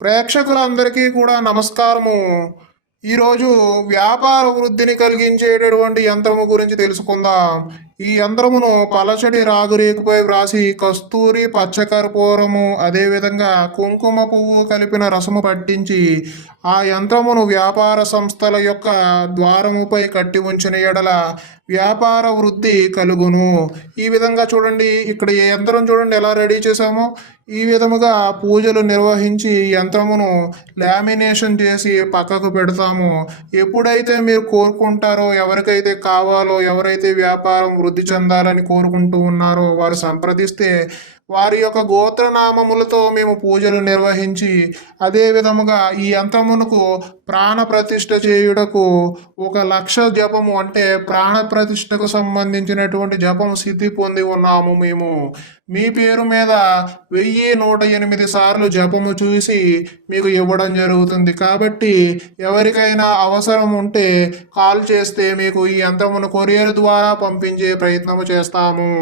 ప్రేక్షకులందరికీ కూడా నమస్కారము. ఈరోజు వ్యాపార వృద్ధిని కలిగించేటటువంటి యంత్రము గురించి తెలుసుకుందాం. ఈ యంత్రమును పలచటి రాగురేకుపై వ్రాసి కస్తూరి, పచ్చకర్పూరము, అదేవిధంగా కుంకుమ పువ్వు కలిపిన రసము పట్టించి ఆ యంత్రమును వ్యాపార సంస్థల యొక్క ద్వారముపై కట్టి ఉంచిన ఎడల వ్యాపార వృద్ధి కలుగును. ఈ విధంగా చూడండి, ఇక్కడ ఈ యంత్రం చూడండి ఎలా రెడీ చేసామో. ఈ విధముగా పూజలు నిర్వహించి యంత్రమును లామినేషన్ చేసి పక్కకు పెడతాము. ఎప్పుడైతే మీరు కోరుకుంటారో, ఎవరికైతే కావాలో, ఎవరైతే వ్యాపారం వృద్ధి చెందాలని కోరుకుంటూ ఉన్నారో వారు సంప్రదిస్తే వారి యొక్క గోత్రనామములతో మేము పూజలు నిర్వహించి అదే విధముగా ఈ యంత్రమునకు ప్రాణ ప్రతిష్ఠ చేయుటకు 1,00,000 జపము అంటే ప్రాణ ప్రతిష్ఠకు సంబంధించినటువంటి జపం సిద్ధి పొంది ఉన్నాము మేము. మీ పేరు మీద 1108 సార్లు జపము చూసి మీకు ఇవ్వడం జరుగుతుంది. కాబట్టి ఎవరికైనా అవసరం ఉంటే కాల్ చేస్తే మీకు ఈ యంత్రమును కొరియర్ ద్వారా పంపించే ప్రయత్నము చేస్తాము.